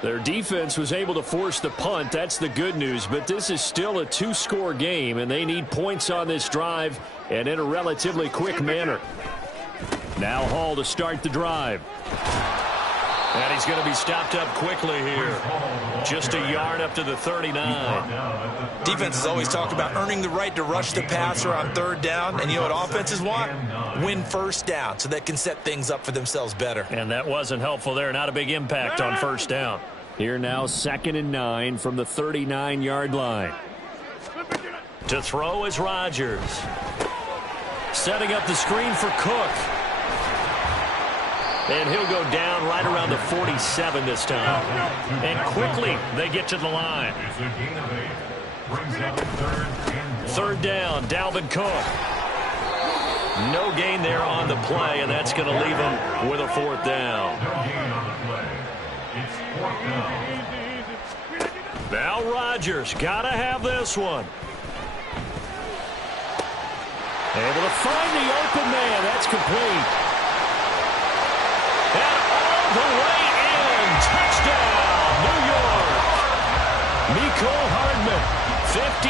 Their defense was able to force the punt. That's the good news, but this is still a 2-score game, and they need points on this drive and in a relatively quick manner. Now Hall to start the drive. And he's going to be stopped up quickly here. Just a yard up to the 39. Defenses always talk about earning the right to rush the passer on 3rd down. And you know what offenses want? Win 1st down so they can set things up for themselves better. And that wasn't helpful there. Not a big impact on 1st down. Here now 2nd and 9 from the 39-yard line. To throw is Rodgers. Setting up the screen for Cook. And he'll go down right around the 47 this time. And quickly they get to the line. 3rd down, Dalvin Cook. No gain there on the play, and that's going to leave him with a 4th down. Now Rodgers, got to have this one. Able to find the open man. That's complete. And all the way in. Touchdown, New York. Mecole Hardman. 53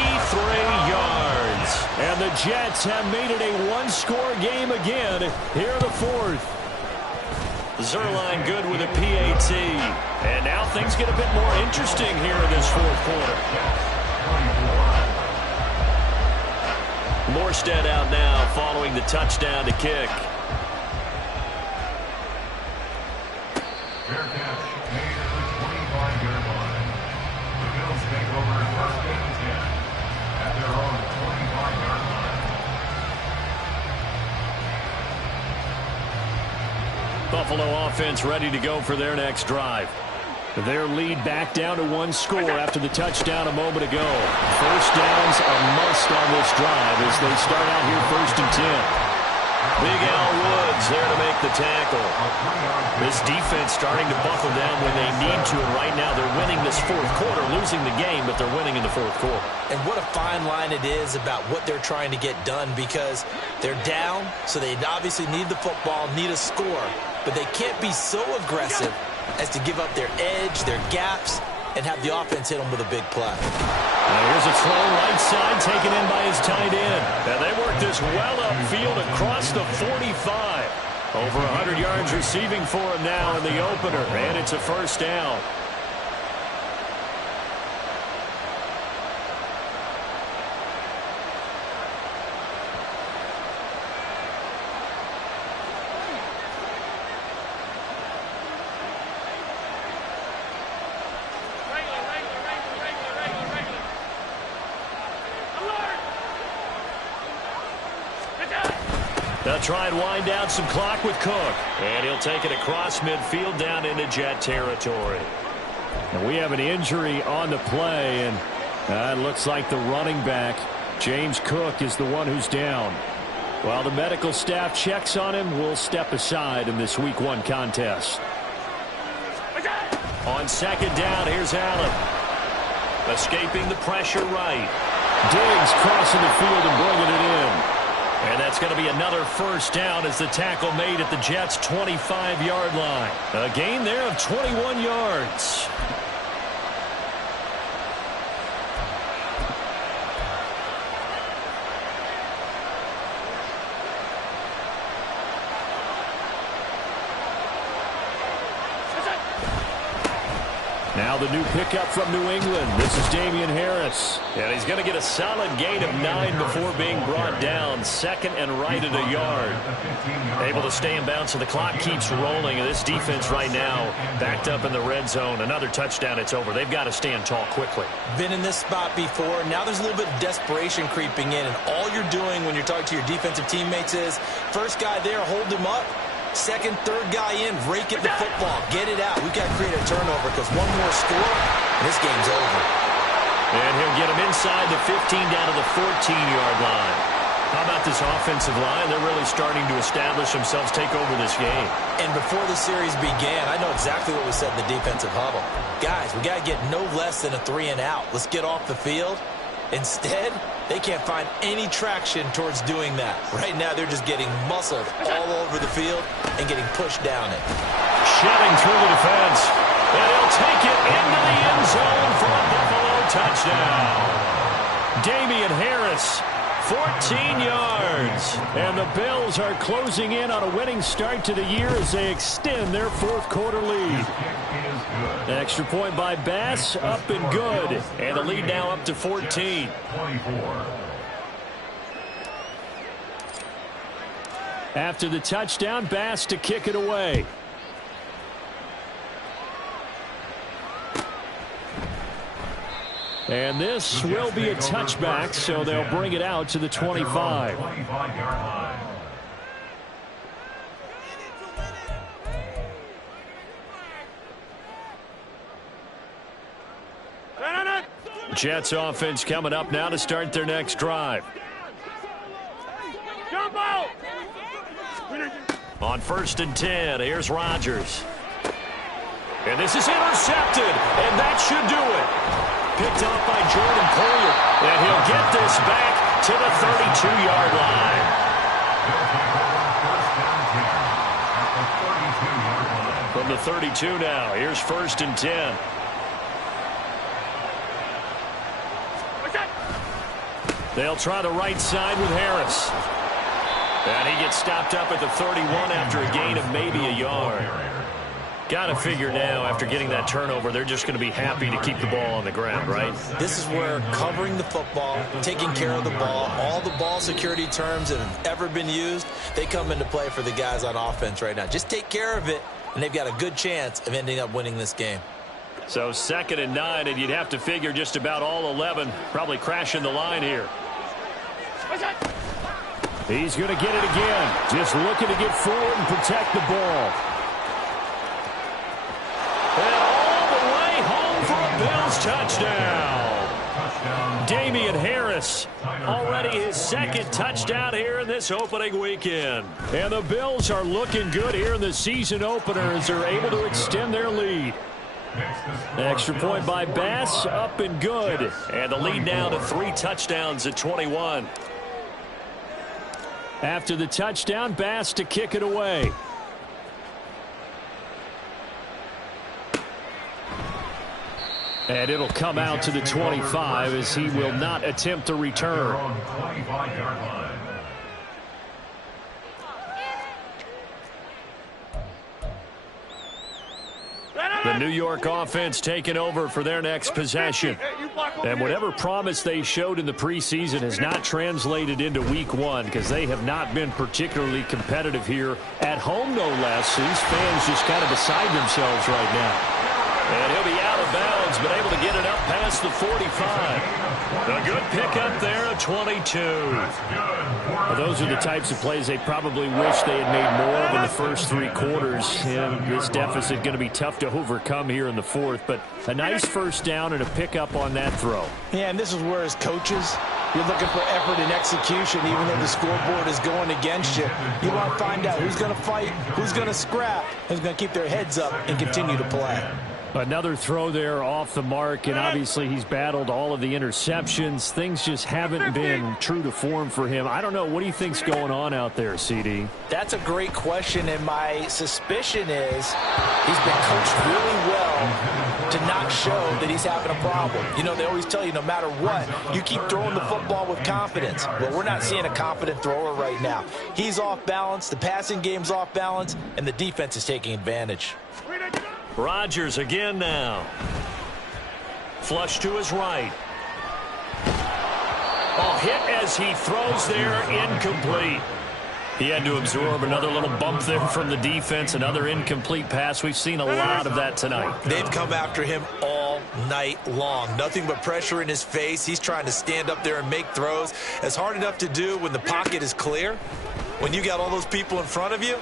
yards. And the Jets have made it a 1-score game again here in the 4th. Zuerlein good with a PAT. And now things get a bit more interesting here in this 4th quarter. Morstead out now following the touchdown to kick. Fair catch made at the 25-yard line. The Bills take over 1st and 10 at their own 25-yard line. Buffalo offense ready to go for their next drive. Their lead back down to 1 score after the touchdown a moment ago. 1st down's a must on this drive as they start out here 1st and 10. Big Al Woods there to make the tackle. This defense starting to buckle down when they need to, and right now they're winning this 4th quarter, losing the game, but they're winning in the 4th quarter. And what a fine line it is about what they're trying to get done, because they're down, so they obviously need the football, need a score, but they can't be so aggressive as to give up their edge, their gaps, and have the offense hit them with a big play. Here's a throw right side taken in by his tight end. And they work this well upfield across the 45. Over 100 yards receiving for him now in the opener. And it's a first down. They'll try and wind down some clock with Cook. And he'll take it across midfield down into Jet territory. And we have an injury on the play, and it looks like the running back, James Cook, is the one who's down. While the medical staff checks on him, we'll step aside in this Week 1 contest. On second down, here's Allen. Escaping the pressure right. Diggs crossing the field and bringing it in. And that's going to be another first down as the tackle made at the Jets' 25-yard line. A gain there of 21 yards. Now the new pickup from New England. This is Damian Harris. And he's going to get a solid gain of 9 before being brought down. Second and right at a yard. Able to stay in bounds, so the clock keeps rolling. And this defense right now backed up in the red zone. Another touchdown, it's over. They've got to stand tall quickly. Been in this spot before. Now there's a little bit of desperation creeping in. And all you're doing when you're talking to your defensive teammates is, first guy there, hold him up. Second, third guy in, rake at the football. Get it out. We've got to create a turnover because one more score, and this game's over. And he'll get him inside the 15 down to the 14-yard line. How about this offensive line? They're really starting to establish themselves, take over this game. And before the series began, I know exactly what we said in the defensive huddle. Guys, we got to get no less than a 3-and-out. Let's get off the field. Instead, they can't find any traction towards doing that. Right now, they're just getting muscled all over the field and getting pushed down it. Shedding through the defense. And he'll take it into the end zone for a Buffalo touchdown. Damian Harris, 14 yards. And the Bills are closing in on a winning start to the year as they extend their fourth-quarter lead. Extra point by Bass, up and good. And the lead now up to 14. After the touchdown, Bass to kick it away. And this will be a touchback, so they'll bring it out to the 25. Jets offense coming up now to start their next drive. On 1st and 10, here's Rodgers. And this is intercepted, and that should do it. Picked off by Jordan Poyer, and he'll get this back to the 32-yard line. From the 32 now, here's 1st and 10. They'll try the right side with Harris. And he gets stopped up at the 31 after a gain of maybe a yard. Got to figure now, after getting that turnover, they're just going to be happy to keep the ball on the ground, right? This is where covering the football, taking care of the ball, all the ball security terms that have ever been used, they come into play for the guys on offense right now. Just take care of it, and they've got a good chance of ending up winning this game. So 2nd and 9, and you'd have to figure just about all 11 probably crashing the line here. He's going to get it again. Just looking to get forward and protect the ball. And all the way home for a Bills touchdown. Damian Harris, already his 2nd touchdown here in this opening weekend. And the Bills are looking good here in the season opener as they're able to extend their lead. Extra point by Bass, up and good. And the lead now to 3 touchdowns at 21. After the touchdown, Bass to kick it away. And it'll come out to the 25 as he will not attempt to return. The New York offense taking over for their next possession. And whatever promise they showed in the preseason has not translated into week one because they have not been particularly competitive here at home, no less. These fans just kind of beside themselves right now. And he'll be out of bounds, but able to get it up past the 45. A good pickup there at 22. Well, those are the types of plays they probably wish they had made more of in the first three quarters. And this deficit going to be tough to overcome here in the fourth. But a nice first down and a pickup on that throw. Yeah, and this is where as coaches, you're looking for effort and execution, even though the scoreboard is going against you. You want to find out who's going to fight, who's going to scrap, who's going to keep their heads up and continue to play. Another throw there off the mark, and obviously he's battled all of the interceptions. Things just haven't been true to form for him. I don't know. What do you think's going on out there, CD? That's a great question, and my suspicion is he's been coached really well to not show that he's having a problem. You know, they always tell you no matter what, you keep throwing the football with confidence. Well, we're not seeing a confident thrower right now. He's off balance, the passing game's off balance, and the defense is taking advantage. Rodgers again now. Flush to his right. Oh, hit as he throws there, incomplete. He had to absorb another little bump there from the defense, another incomplete pass. We've seen a lot of that tonight. They've come after him all night long. Nothing but pressure in his face. He's trying to stand up there and make throws. It's hard enough to do when the pocket is clear. When you got all those people in front of you,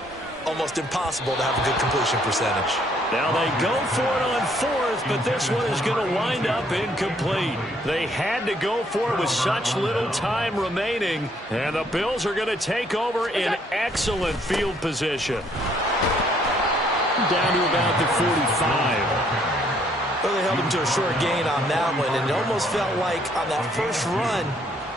almost impossible to have a good completion percentage. Now they go for it on fourth, but this one is going to wind up incomplete. They had to go for it with such little time remaining, and the Bills are going to take over in excellent field position. Down to about the 45. Well, they held him to a short gain on that one, and it almost felt like on that first run,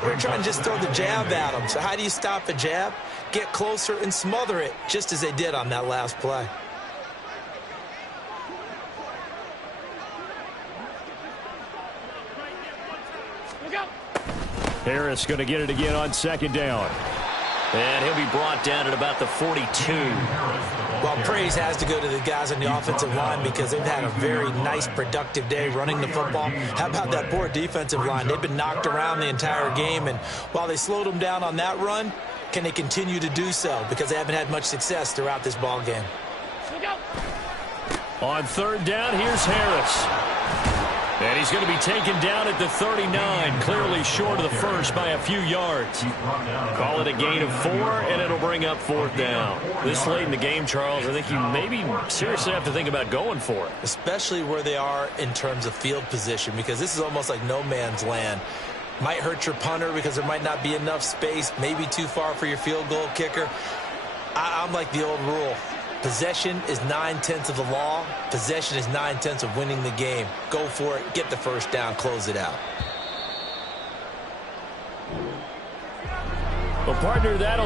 we're trying to just throw the jab at him. So how do you stop a jab? Get closer and smother it, just as they did on that last play. Harris going to get it again on second down. And he'll be brought down at about the 42. Well, praise has to go to the guys on the offensive line because they've had a very nice, productive day running the football. How about that poor defensive line? They've been knocked around the entire game, and while they slowed them down on that run, can they continue to do so? Because they haven't had much success throughout this ball game. On third down, here's Harris. And he's going to be taken down at the 39, clearly short of the first by a few yards. Call it a gain of 4, and it'll bring up fourth down. This late in the game, Charles, I think you maybe seriously have to think about going for it. Especially where they are in terms of field position, because this is almost like no man's land. Might hurt your punter because there might not be enough space, maybe too far for your field goal kicker. I'm like the old rule. Possession is 9/10 of the law. Possession is 9/10 of winning the game. Go for it. Get the first down. Close it out. Well, partner, that'll